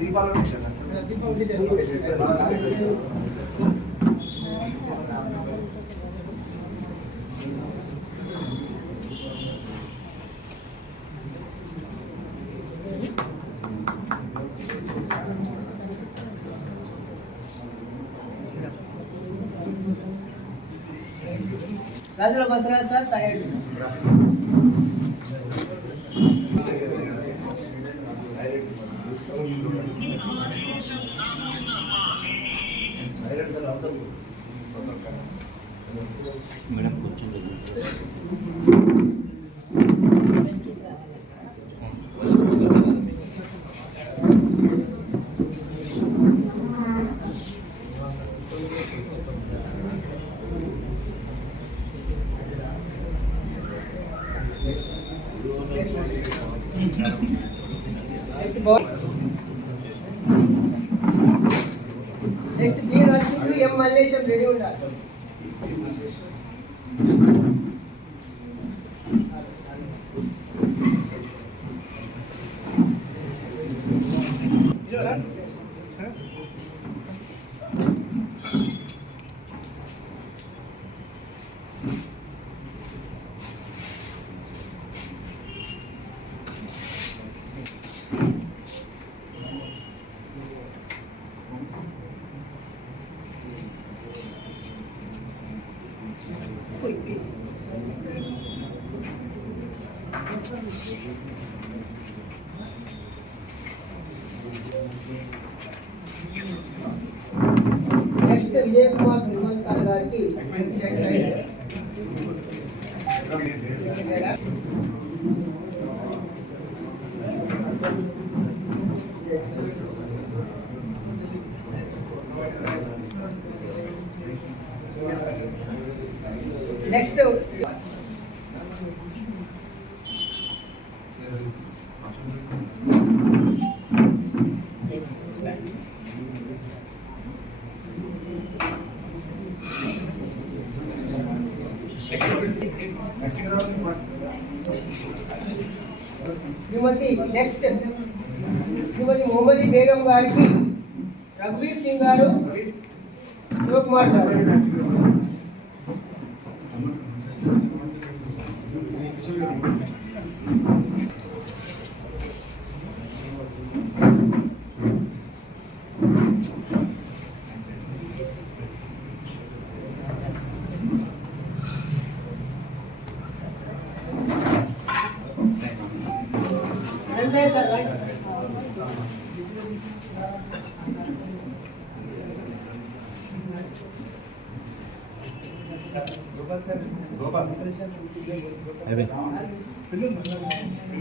దీపాలు రాజుల Basaraj sir side madam కొంచెం Thank you. Next B Narasimhulu M Mallesham ready ఉండాలి. Next 20. next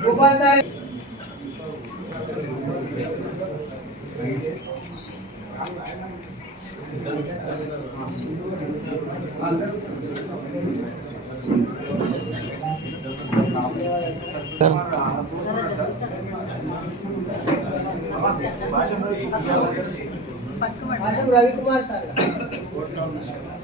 Gopal sir. Basham Ravikumar sir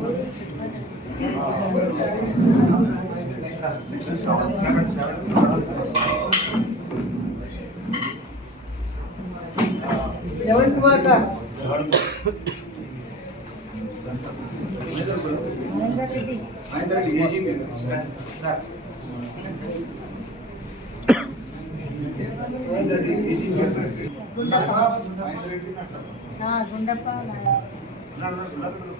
తర్వాత వీళ్ళు చెప్పండి sir N Chandrashekar Javan Kumar sir sir Gundappa ఇంకో అమ్మాయి ఉంది కదా నెక్స్ట్ గుండప్ప సార్ గారు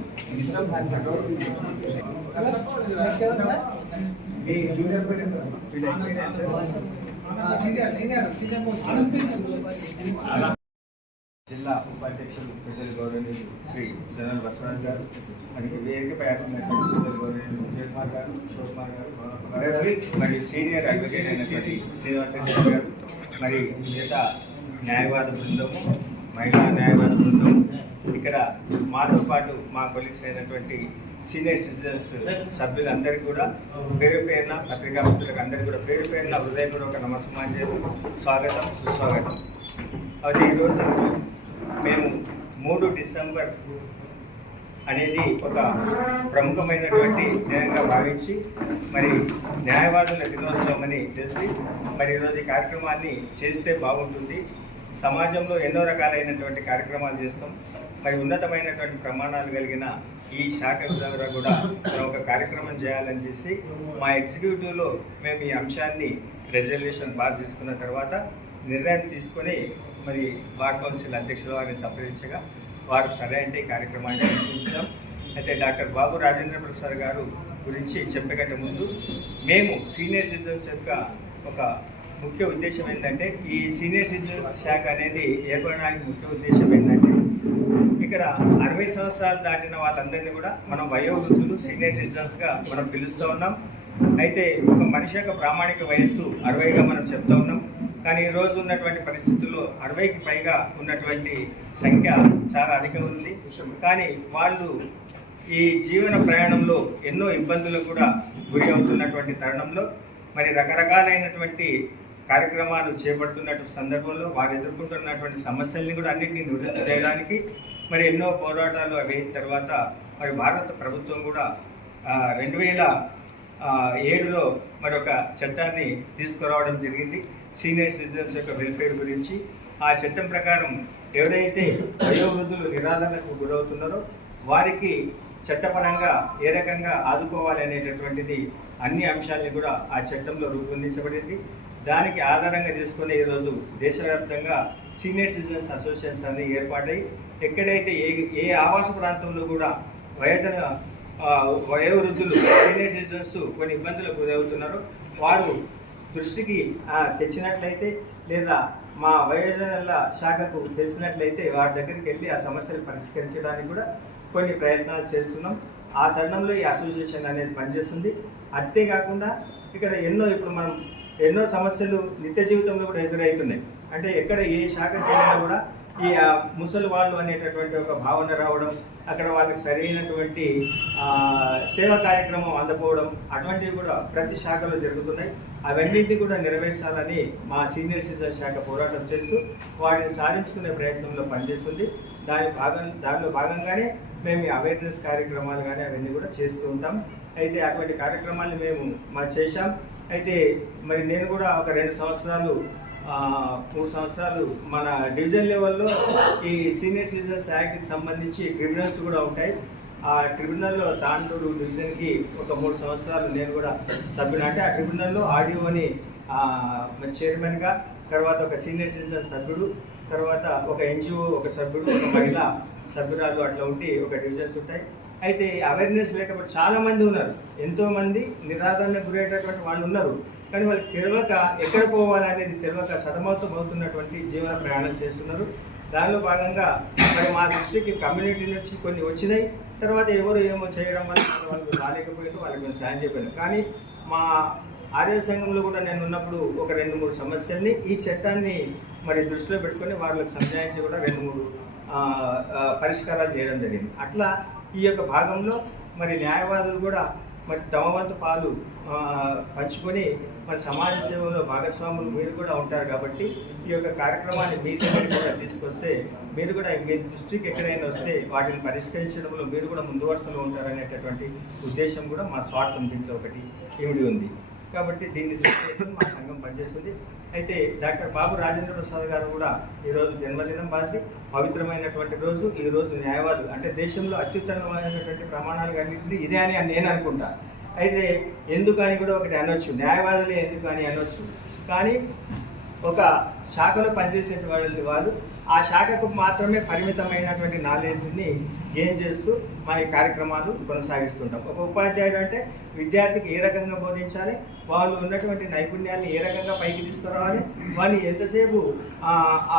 జిల్లా ఉపాధ్యక్షులు పెద్దలు గౌరవనీయులు శ్రీ జనరల్ బసవరాజ్ గారు మరియు వేదికపై ఆసనటువంటి పెద్దలు గౌరవనీయులు విజయకుమార్ గారు శివకుమార్ గారు మరియు సీనియర్ అడ్వకేట్ అయినటువంటి గారు మరి మిగతా న్యాయవాద బృందము మహిళా న్యాయవాద బృందం ఇక్కడ మాతో పాటు మా కొలీగ్స్ అయినటువంటి సీనియర్ సిటిజన్స్ సభ్యులందరికీ కూడా పేరు పేరున పత్రికా మిత్రులకు అందరికీ కూడా పేరు పేరున హృదయపూర్వక నమస్కారం స్వాగతం సుస్వాగతం. అయితే ఈరోజు మేము మూడు డిసెంబర్ అనేది ఒక ప్రముఖమైనటువంటి దినంగా భావించి మరి న్యాయవాదుల దినోత్సవం అని తెలిసి మరి ఈరోజు ఈ కార్యక్రమాన్ని చేస్తే బాగుంటుంది. సమాజంలో ఎన్నో రకాలైనటువంటి కార్యక్రమాలు చేస్తాం. మరి ఉన్నతమైనటువంటి ప్రమాణాలు కలిగిన ఈ శాఖ ద్వారా కూడా మనం ఒక కార్యక్రమం చేయాలని చేసి మా ఎగ్జిక్యూటివ్లో మేము ఈ అంశాన్ని రెజల్యూషన్ పాస్ చేసుకున్న తర్వాత నిర్ణయం తీసుకొని మరి బార్ కౌన్సిల్ అధ్యక్షుల వారిని సంప్రదించగా వారు సరే అంటే ఈ కార్యక్రమాన్ని నిర్వహించాం. అయితే డాక్టర్ బాబు రాజేంద్ర ప్రసాద్ గారు గురించి చెప్పకంటే ముందు మేము సీనియర్ సిటిజన్స్ యొక్క ఒక ముఖ్య ఉద్దేశం ఏంటంటే ఈ సీనియర్ సిటిజన్స్ శాఖ అనేది ఏర్పడడానికి ముఖ్య ఉద్దేశం ఏంటంటే ఇక్కడ అరవై సంవత్సరాలు దాటిన వాళ్ళందరినీ కూడా మనం వయోవృద్ధులు సీనియర్ సిటిజన్స్గా మనం పిలుస్తూ ఉన్నాం. అయితే ఒక మనిషి యొక్క ప్రామాణిక వయస్సు అరవైగా మనం చెప్తా ఉన్నాం. కానీ ఈ రోజు ఉన్నటువంటి పరిస్థితుల్లో అరవైకి పైగా ఉన్నటువంటి సంఖ్య చాలా అధికం ఉంది. కానీ వాళ్ళు ఈ జీవన ప్రయాణంలో ఎన్నో ఇబ్బందులు కూడా గురి అవుతున్నటువంటి తరుణంలో మరి రకరకాలైనటువంటి కార్యక్రమాలు చేపడుతున్నటువంటి సందర్భంలో వారు ఎదుర్కొంటున్నటువంటి సమస్యల్ని కూడా అన్నింటినీ నివృత్తి చేయడానికి మరి ఎన్నో పోరాటాలు అవి అయిన తర్వాత మరి భారత ప్రభుత్వం కూడా రెండు వేల ఏడులో మరి ఒక చట్టాన్ని తీసుకురావడం జరిగింది. సీనియర్ సిటిజన్స్ యొక్క వెల్ఫేర్ గురించి. ఆ చట్టం ప్రకారం ఎవరైతే వయోవృద్ధులు నిరాదరణకు గురవుతున్నారో వారికి చట్టపరంగా ఏ రకంగా ఆదుకోవాలి అనేటటువంటిది అన్ని అంశాలని కూడా ఆ చట్టంలో రూపొందించబడింది. దానికి ఆధారంగా తీసుకుని ఈరోజు దేశవ్యాప్తంగా సీనియర్ సిటిజన్స్ అసోసియేషన్స్ అన్ని ఏర్పాటై ఎక్కడైతే ఏ ఏ ఆవాస ప్రాంతంలో కూడా వయోజన వయోవృద్ధులు సీనియర్ సిటిజన్స్ కొన్ని ఇబ్బందులకు గురవుతున్నారో వారు దృష్టికి తెచ్చినట్లయితే లేదా మా వయోజనుల శాఖకు తెలిసినట్లయితే వారి దగ్గరికి వెళ్ళి ఆ సమస్యలు పరిష్కరించడానికి కూడా కొన్ని ప్రయత్నాలు చేస్తున్నాం. ఆ తరుణంలో ఈ అసోసియేషన్ అనేది పనిచేస్తుంది. అంతేకాకుండా ఇక్కడ ఎన్నో ఇప్పుడు మనం ఎన్నో సమస్యలు నిత్య జీవితంలో కూడా ఎదురవుతున్నాయి. అంటే ఎక్కడ ఏ శాఖ వెళ్ళినా కూడా ఈ ముసలి వాళ్ళు అనేటటువంటి ఒక భావన రావడం అక్కడ వాళ్ళకి సరైనటువంటి సేవా కార్యక్రమం అందపోవడం అటువంటివి కూడా ప్రతి శాఖలో జరుగుతున్నాయి. అవన్నింటినీ కూడా నెరవేర్చాలని మా సీనియర్ సిటిజన్ శాఖ పోరాటం చేస్తూ వాటిని సాధించుకునే ప్రయత్నంలో పనిచేస్తుంది. దాని భాగం దానిలో భాగంగానే మేము ఈ అవేర్నెస్ కార్యక్రమాలు కానీ అవన్నీ కూడా చేస్తూ ఉంటాం. అయితే అటువంటి కార్యక్రమాలు మేము మా చేశాం. అయితే మరి నేను కూడా ఒక రెండు సంవత్సరాలు మూడు సంవత్సరాలు మన డివిజన్ లెవెల్లో ఈ సీనియర్ సిటిజన్స్ యాక్ట్కి సంబంధించి ట్రిబ్యునల్స్ కూడా ఉంటాయి. ఆ ట్రిబ్యునల్లో తాండూరు డివిజన్కి ఒక మూడు సంవత్సరాలు నేను కూడా సభ్యులు అంటే ఆ ట్రిబ్యునల్లో ఆడియోని చైర్మన్గా తర్వాత ఒక సీనియర్ సిటిజన్ సభ్యుడు తర్వాత ఒక ఎన్జిఓ ఒక సభ్యుడు ఒక మహిళ సభ్యురాలు అట్లా ఉండి ఒక డివిజన్స్ ఉంటాయి. అయితే అవేర్నెస్ లేకపోతే చాలా మంది ఉన్నారు. ఎంతో మంది నిరాదరణకు గురయ్యేటటువంటి వాళ్ళు ఉన్నారు. కానీ వాళ్ళు తెలియక ఎక్కడ పోవాలనేది తెలియక సతమతం అవుతున్నటువంటి జీవన ప్రయాణం చేస్తున్నారు. దానిలో భాగంగా మరి మా దృష్టికి కమ్యూనిటీ నుంచి కొన్ని వచ్చినాయి. తర్వాత ఎవరు ఏమో చేయడం వల్ల వాళ్ళు రాలేకపోయింది వాళ్ళకి మేము సాయం చేయలేదు కానీ మా ఆర్య సంఘంలో కూడా నేను ఉన్నప్పుడు ఒక రెండు మూడు సమస్యల్ని ఈ చట్టాన్ని మరి దృష్టిలో పెట్టుకొని వాళ్ళకి సంజాయించి కూడా రెండు మూడు పరిష్కారాలు చేయడం జరిగింది. అట్లా ఈ యొక్క భాగంలో మరి న్యాయవాదులు కూడా మరి తమ వంతు పాలు పంచుకొని మరి సమాజ సేవలో భాగస్వాములు మీరు కూడా ఉంటారు కాబట్టి ఈ యొక్క కార్యక్రమాన్ని మీ దగ్గరికి కూడా తీసుకొస్తే మీరు కూడా మీ దృష్టికి ఎక్కడైనా వస్తే వాటిని పరిష్కరించడంలో మీరు కూడా ముందు వరుసలో ఉంటారనేటటువంటి ఉద్దేశం కూడా మా స్వార్థం దీంట్లో ఒకటి ఇవి ఉంది. కాబట్టి దీన్ని దృష్టి మా సంఘం పనిచేస్తుంది. అయితే డాక్టర్ బాబు రాజేంద్ర ప్రసాద్ గారు కూడా ఈరోజు జన్మదినం బాధి పవిత్రమైనటువంటి రోజు ఈ రోజు న్యాయవాదులు అంటే దేశంలో అత్యుత్తమమైనటువంటి ప్రమాణాలు కలిగింది ఇదే అని నేను అనుకుంటా. అయితే ఎందుకని కూడా ఒకటి అనొచ్చు. న్యాయవాదులే ఎందుకు అని అనొచ్చు. కానీ ఒక శాఖలో పనిచేసే వాళ్ళు ఆ శాఖకు మాత్రమే పరిమితమైనటువంటి నాలెడ్జ్ని గేమ్ చేస్తూ మా ఈ కార్యక్రమాలు కొనసాగిస్తుంటాం. ఒక ఉపాధ్యాయుడు అంటే విద్యార్థికి ఏ రకంగా బోధించాలి వాళ్ళు ఉన్నటువంటి నైపుణ్యాన్ని ఏ రకంగా పైకి తీసుకురావాలి వాడిని ఎంతసేపు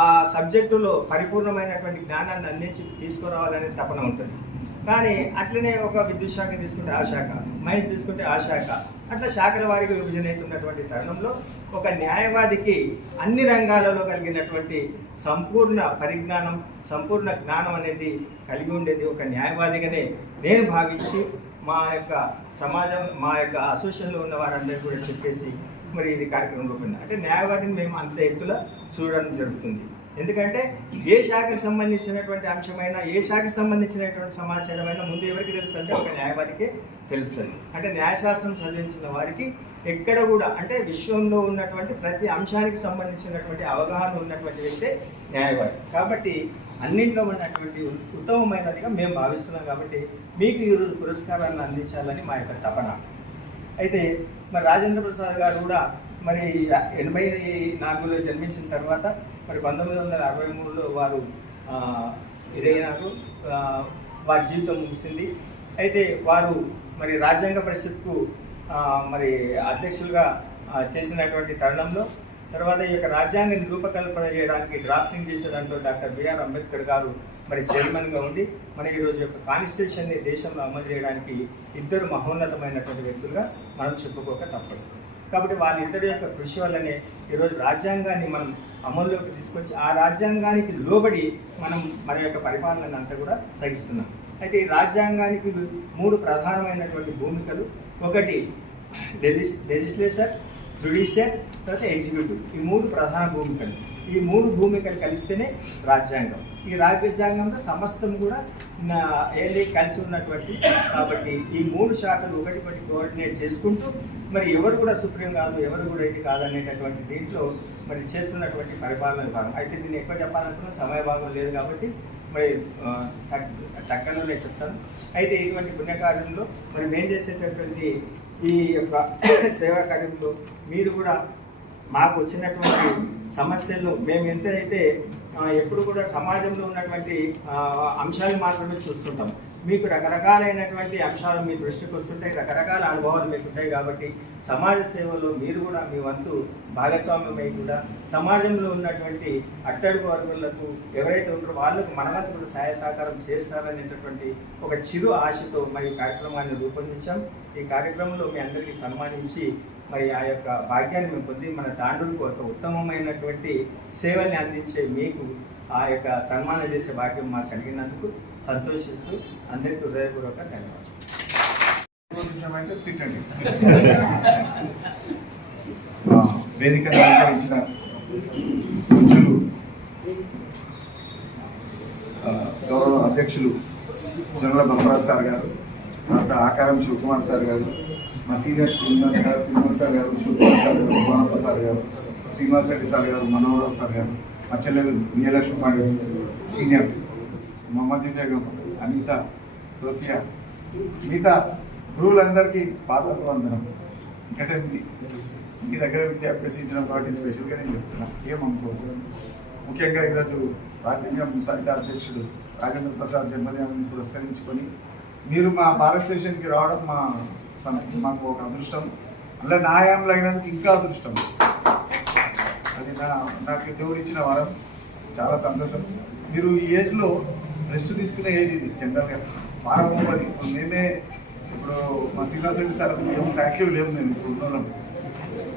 ఆ సబ్జెక్టులో పరిపూర్ణమైనటువంటి జ్ఞానాన్ని అందించి తీసుకురావాలనే తపన ఉంటుంది. కానీ అట్లనే ఒక విద్యుత్ శాఖ తీసుకుంటే ఆ శాఖ మైన్స్ తీసుకుంటే ఆ శాఖ. అట్లా శాఖల వారికి విభజన అవుతున్నటువంటి తరుణంలో ఒక న్యాయవాదికి అన్ని రంగాలలో కలిగినటువంటి సంపూర్ణ పరిజ్ఞానం సంపూర్ణ జ్ఞానం అనేది కలిగి ఉండేది ఒక న్యాయవాదిగానే నేను భావించి మా యొక్క సమాజం మా యొక్క అసోసియేషన్లో ఉన్న వారందరూ కూడా చెప్పేసి మరి ఇది కార్యక్రమం రూపొంది అంటే న్యాయవాదిని మేము అంత ఎత్తుల చూడడం జరుగుతుంది. ఎందుకంటే ఏ శాఖకు సంబంధించినటువంటి అంశమైనా ఏ శాఖకు సంబంధించినటువంటి సమాచారమైనా ముందు ఎవరికి తెలుసు అంటే ఒక న్యాయవాదికే తెలుస్తుంది అంటే న్యాయశాస్త్రం చదివించిన వారికి ఎక్కడ కూడా అంటే విశ్వంలో ఉన్నటువంటి ప్రతి అంశానికి సంబంధించినటువంటి అవగాహన ఉన్నటువంటి వ్యక్తే న్యాయవాది. కాబట్టి అన్నింటిలో ఉన్నటువంటి ఉత్తమమైనదిగా మేము భావిస్తున్నాం కాబట్టి మీకు ఈరోజు పురస్కారాన్ని అందించాలని మా యొక్క తపన. అయితే మరి రాజేంద్ర ప్రసాద్ గారు కూడా మరి ఎనభై నాలుగులో జన్మించిన తర్వాత మరి పంతొమ్మిది వందల అరవై మూడులో వారు ఇదైనారు. వారి జీవితం ముగిసింది. అయితే వారు మరి రాజ్యాంగ పరిషత్కు మరి అధ్యక్షులుగా చేసినటువంటి తరుణంలో తర్వాత ఈ యొక్క రాజ్యాంగ రూపకల్పన చేయడానికి డ్రాఫ్టింగ్ చేసే దాంట్లో డాక్టర్ బిఆర్ అంబేద్కర్ గారు మరి చైర్మన్గా ఉండి మన ఈరోజు యొక్క కాన్స్టిట్యూషన్ని దేశంలో అమలు చేయడానికి ఇద్దరు మహోన్నతమైనటువంటి వ్యక్తులుగా మనం చెప్పుకోక తప్పదు. కాబట్టి వాళ్ళిద్దరి యొక్క కృషి వల్లనే ఈరోజు రాజ్యాంగాన్ని మనం అమల్లోకి తీసుకొచ్చి ఆ రాజ్యాంగానికి లోబడి మనం మన యొక్క పరిపాలన అంతా కూడా సహిస్తున్నాం. అయితే ఈ రాజ్యాంగానికి మూడు ప్రధానమైనటువంటి భూమికలు ఒకటి లెజిస్ లెజిస్లేచర్ జుడిషియల్ తర్వాత ఎగ్జిక్యూటివ్. ఈ మూడు ప్రధాన భూమికలు. ఈ మూడు భూమికలు కలిస్తేనే రాజ్యాంగం. ఈ రాజ్యాంగంలో సమస్తం కూడా నా- ఏది కలిసి ఉన్నటువంటి కాబట్టి ఈ మూడు శాఖలు ఒకటి ఒకటి కోఆర్డినేట్ చేసుకుంటూ మరి ఎవరు కూడా సుప్రీం కాదు ఎవరు కూడా ఇది కాదనేటటువంటి దీంట్లో మరి చేస్తున్నటువంటి పరిపాలన భాగం అయితే దీన్ని ఎక్కువ చెప్పాలనుకున్న సమయ భాగం లేదు కాబట్టి మరి ఆ, టక్కనలోనే చెప్తాను. అయితే ఇటువంటి పుణ్యకార్యంలో మరి మేము చేసేటటువంటి ఈ యొక్క సేవా కార్యంలో మీరు కూడా మాకు వచ్చినటువంటి సమస్యలను మేము ఎంతైతే ఎప్పుడు కూడా సమాజంలో ఉన్నటువంటి అంశాలు మాత్రమే చూస్తుంటాం. మీకు రకరకాలైనటువంటి అంశాలు మీ దృష్టికి వస్తుంటాయి రకరకాల అనుభవాలు మీకు ఉంటాయి కాబట్టి సమాజ సేవలో మీరు కూడా మీ వంతు భాగస్వామ్యమై కూడా సమాజంలో ఉన్నటువంటి అట్టడుగు వర్గులకు ఎవరైతే ఉంటారో వాళ్ళకు మన కూడా సహాయ సహకారం చేస్తారనేటటువంటి ఒక చిరు ఆశతో మరి కార్యక్రమాన్ని రూపొందించాం. ఈ కార్యక్రమంలో మీ అందరికీ సన్మానించి మరి ఆ యొక్క భాగ్యాన్ని మేము పొంది మన తాండూరుకు ఒక ఉత్తమమైనటువంటి సేవల్ని అందించే మీకు ఆ యొక్క సన్మానం చేసే భాగ్యం మాకు కలిగినందుకు సంతోషిస్తూ అందరికీ హృదయపూర్వక ధన్యవాదాలు. తిట్టండి. అలంకరించిన సభ్యులు ఆ, గౌరవ అధ్యక్షులు జనరల్ బసవరాజ్ సార్ గారు తర్వాత ఆకారం శివకుమార్ సార్ గారు మా సీనియర్ శ్రీనివాస్ గారు తిరుమల సార్ గారు శివకుమార్ సార్ గారు మోనప్ప సార్ గారు శ్రీనివాస్ రెడ్డి సార్ గారు మనోహరరావు సార్ గారు మా చెల్లెలు విజయలక్ష్మి మాడు సీనియర్ మొహమ్మద్ బేగం అనిత సోఫియా మిగతా గురువులందరికీ పాదాలు వందనం ఎందుకంటే మీ- దగ్గర విద్య అభ్యసించడం కాబట్టి స్పెషల్గా నేను చెప్తున్నా. ఏమనుకో ముఖ్యంగా ఈరోజు రాజ్యాంగం సరిత అధ్యక్షుడు రాజేంద్ర ప్రసాద్ జన్మదినాన్ని పురస్కరించుకొని మీరు మా భారత్ స్టేషన్కి రావడం మా మాకు ఒక అదృష్టం. అలా న్యాయంలో అయినందుకు ఇంకా అదృష్టం. అది నా నాకు దేవుడు ఇచ్చిన వరం చాలా సంతోషం. మీరు ఈ ఏజ్లో రెస్ట్ తీసుకునే ఏజ్ ఇది జనరల్గా వారం ఉన్నది ఇప్పుడు మేమే ఇప్పుడు మా శ్రీనివాస్ రెడ్డి సార్ ఏం యాక్టివ్ లేవు మేము ఇప్పుడు ఉన్న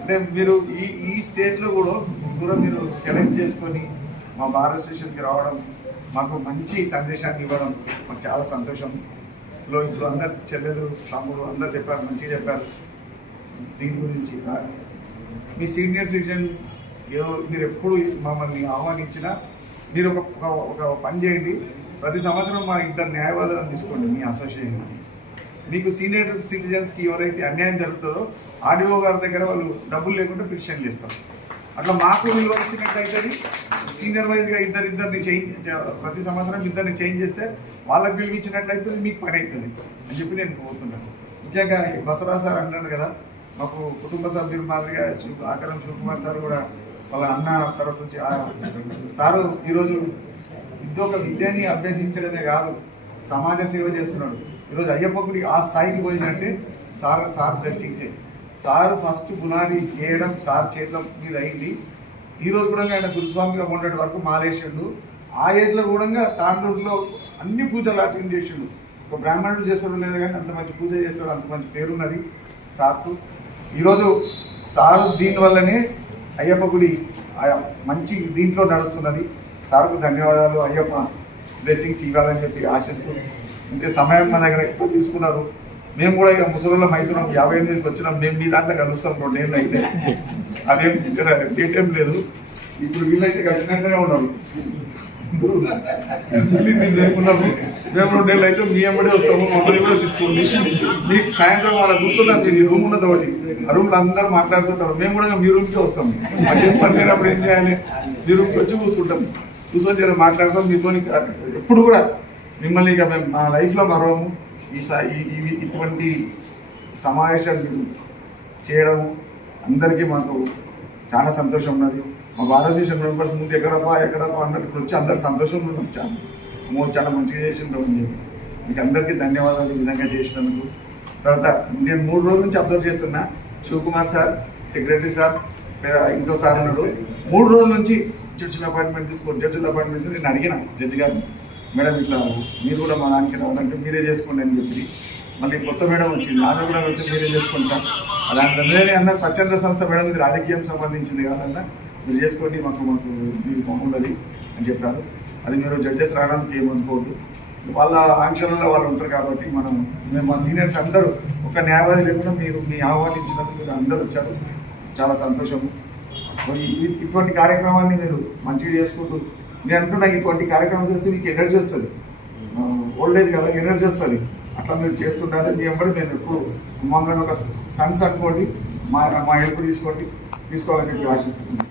అంటే మీరు ఈ ఈ స్టేజ్లో కూడా కూడా మీరు సెలెక్ట్ చేసుకొని మా భారత స్టేషన్కి రావడం మాకు మంచి సందేశాన్ని ఇవ్వడం మాకు చాలా సంతోషం. లో ఇప్పుడు అందరు చెల్లెలు తమ్ముడు అందరు చెప్పారు మంచిగా చెప్పారు. దీని గురించి మీ సీనియర్ సిటిజన్స్ ఏదో మీరు ఎప్పుడు మమ్మల్ని ఆహ్వానించినా మీరు ఒక ఒక- పని చేయండి. ప్రతి సంవత్సరం మా ఇద్దరు న్యాయవాదులను తీసుకోండి మీ అసోసియేషన్. మీకు సీనియర్ సిటిజన్స్కి ఎవరైతే అన్యాయం జరుగుతుందో ఆర్డీఓ గారి దగ్గర వాళ్ళు డబ్బులు లేకుండా పిటిషన్ చేస్తారు అట్లా మాకు విలువ వచ్చినట్టయితే సీనియర్ వైజ్గా ఇద్దరు ఇద్దరిని చేంజ్ ప్రతి సంవత్సరం ఇద్దరిని చేంజ్ చేస్తే వాళ్ళకి పిలిపించినట్లయితే మీకు పని అవుతుంది అని చెప్పి నేను పోతున్నాను ముఖ్యంగా ఈ బసవరాజ్ సార్ అన్నాడు కదా మాకు కుటుంబ సభ్యులు మాదిరిగా శివ- ఆకరం శివకుమార్ సార్ కూడా వాళ్ళ అన్న తరఫు నుంచి సారు ఈరోజు ఇదొక విద్యని అభ్యసించడమే కాదు సమాజ సేవ చేస్తున్నాడు. ఈరోజు అయ్యప్ప గుడి ఆ స్థాయికి పోయిందంటే సార్ సార్ బ్లెస్సింగ్సే సార్ ఫస్ట్ పునాది చేయడం సార్ చేతుల మీద అయింది. ఈరోజు కూడా ఆయన గురుస్వామిగా ఉండేటి వరకు మాలేసిండు ఆ ఏజ్లో కూడా తాండూరులో అన్ని పూజలు అటెండ్ చేసిండు. ఒక బ్రాహ్మణుడు చేస్తాడు లేదు కానీ అంత మంచి పూజ చేస్తాడు అంత మంచి పేరున్నది సార్కు. ఈరోజు సారు దీనివల్లనే అయ్యప్ప గుడి మంచి దీంట్లో నడుస్తున్నది. సార్కు ధన్యవాదాలు అయ్యప్ప బ్లెస్సింగ్స్ ఇవ్వాలని చెప్పి ఆశిస్తూ. ఇంతే సమయం మన దగ్గర ఎక్కువ తీసుకున్నారు. మేము కూడా ఇక ముసలిలో అవుతున్నాం. యాభై ఎనిమిదికి వచ్చినాం. మేము మీ దాంట్లో కలుస్తాం రెండేళ్ళు అయితే. అదేం ఇక్కడ డేట్ ఏం లేదు. ఇప్పుడు వీళ్ళైతే కలిసినట్టునే ఉన్నారు. మళ్ళీ మేము లేకున్నాము మేము రెండేళ్ళు అయితే మీ ఎంబడే వస్తాము మమ్మల్ని కూడా తీసుకోండి మీకు సాయంత్రం వాళ్ళ కూర్చున్నాం మీది రూమ్ ఉన్నది ఒకటి ఆ రూమ్లో అందరూ మాట్లాడుతుంటారు మేము కూడా మీ రూమ్కే వస్తాం మాకేం పని లేనప్పుడు ఏం చేయాలి మీ రూమ్కి వచ్చి కూర్చుంటాం. కూర్చొని జర మాట్లాడతాం. మీతో ఎప్పుడు కూడా మిమ్మల్ని ఇక మేము మా లైఫ్లో మరవము ఈ ఈ- ఇటువంటి సమావేశాలు చేయడము అందరికీ మాకు చాలా సంతోషం ఉన్నది. మా భారతదేశం మెంబర్స్ ముందు ఎక్కడప్పా ఎక్కడప్పా అన్నట్టు ఇప్పుడు వచ్చి అందరు సంతోషంగా ఉన్నాం చాలా అమ్మో చాలా మంచిగా చేసిండ్రు అని చెప్పి. మీకు అందరికీ ధన్యవాదాలు ఈ విధంగా చేసినందుకు. తర్వాత నేను మూడు రోజుల నుంచి అబ్జర్వ్ చేస్తున్నా. శివకుమార్ సార్ సెక్రటరీ సార్ ఇంకో సార్ ఉన్నాడు. మూడు రోజుల నుంచి జడ్జిల అపాయింట్మెంట్ తీసుకోండి జడ్జిల అపాయింట్మెంట్ నేను అడిగిన జడ్జి గారు మేడం ఇట్లా మీరు కూడా మా దానికి రావాలంటే మీరే చేసుకోండి అని చెప్పి. మళ్ళీ కొత్త మేడం వచ్చింది. ఆమె కూడా వచ్చి మీరే చేసుకుంటాం అలాంటి అన్న స్వచ్ఛంద సంస్థ మేడం ఇది రాజకీయం సంబంధించింది కాదన్నా. మీరు చేసుకోండి మాకు మాకు మీరు బాగుండదు అని చెప్పారు. అది మీరు జడ్జెస్ రావడానికి ఏమనుకోవద్దు. వాళ్ళ ఆంక్షలలో వాళ్ళు ఉంటారు కాబట్టి మనం మేము మా సీనియర్స్ అందరూ ఒక న్యాయవాది లేకుండా మీరు మీ ఆహ్వానించినందుకు మీరు అందరూ వచ్చారు. చాలా సంతోషము. ఇటువంటి కార్యక్రమాన్ని మీరు మంచిగా చేసుకుంటూ నేను అంటున్నా ఇటువంటి కార్యక్రమం చేస్తే మీకు ఎనర్జీ వస్తుంది. ఓల్డ్ ఏజ్ కదా ఎనర్జీ వస్తుంది. అట్లా మీరు చేస్తుంటారు. మీ ఎంబడి నేను ఎప్పుడు మమ్మల్ని ఒక సన్స్ అనుకోండి. మా మా హెల్ప్ తీసుకోండి. తీసుకోవాలని చెప్పి ఆశిస్తున్నాను.